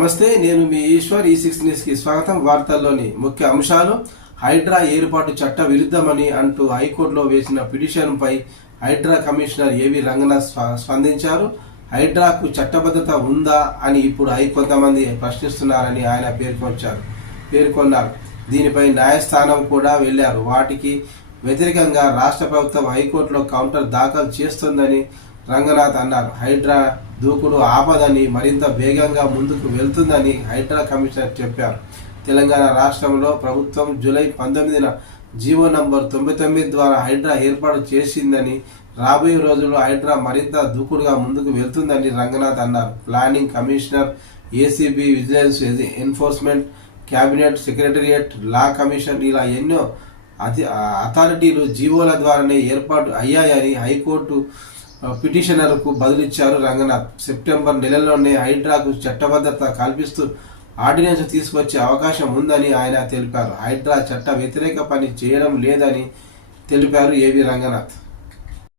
నమస్తే, నేను మీ ఈశ్వర్. ఈ6 న్యూస్ కి స్వాగతం. వార్తల్లోని ముఖ్య అంశాలు. హైడ్రా ఏర్పాటు చట్ట విరుద్ధమని అంటూ హైకోర్టులో వేసిన పిటిషన్ పై హైడ్రా కమిషనర్ ఏవి రంగనాథ్ స్పందించారు. హైడ్రాకు చట్టబద్ధత ఉందా అని ఇప్పుడు కొంతమంది ప్రశ్నిస్తున్నారని ఆయన పేర్కొన్నారు. దీనిపై న్యాయస్థానం కూడా వెళ్లారు. వాటికి వ్యతిరేకంగా రాష్ట్ర ప్రభుత్వం హైకోర్టులో కౌంటర్ దాఖలు చేస్తుందని రంగనాథ్ అన్నారు. హైడ్రా దూకుడు ఆపదని, మరింత వేగంగా ముందుకు వెళ్తుందని హైడ్రా కమిషనర్ చెప్పారు. తెలంగాణ రాష్ట్రంలో ప్రభుత్వం జూలై 19న జీవో నంబర్ 99 ద్వారా హైడ్రా ఏర్పాటు చేసిందని, రాబోయే రోజుల్లో హైడ్రా మరింత దూకుడుగా ముందుకు వెళ్తుందని రంగనాథ్ అన్నారు. Planning commissioner, ACB, vigilance, enforcement, cabinet secretariat, law commission ఇలా ఎన్నో అథారిటీలు జీవోల ద్వారానే ఏర్పాటు అయ్యాయని హైకోర్టు పిటిషనర్కు బదులిచ్చారు రంగనాథ్. సెప్టెంబర్ నెలలోనే హైడ్రాకు చట్టబద్ధత కల్పిస్తూ ఆర్డినెన్స్ తీసుకొచ్చే అవకాశం ఉందని ఆయన తెలిపారు. హైడ్రా చట్ట వ్యతిరేక పని చేయడం లేదని తెలిపారు ఏవి రంగనాథ్.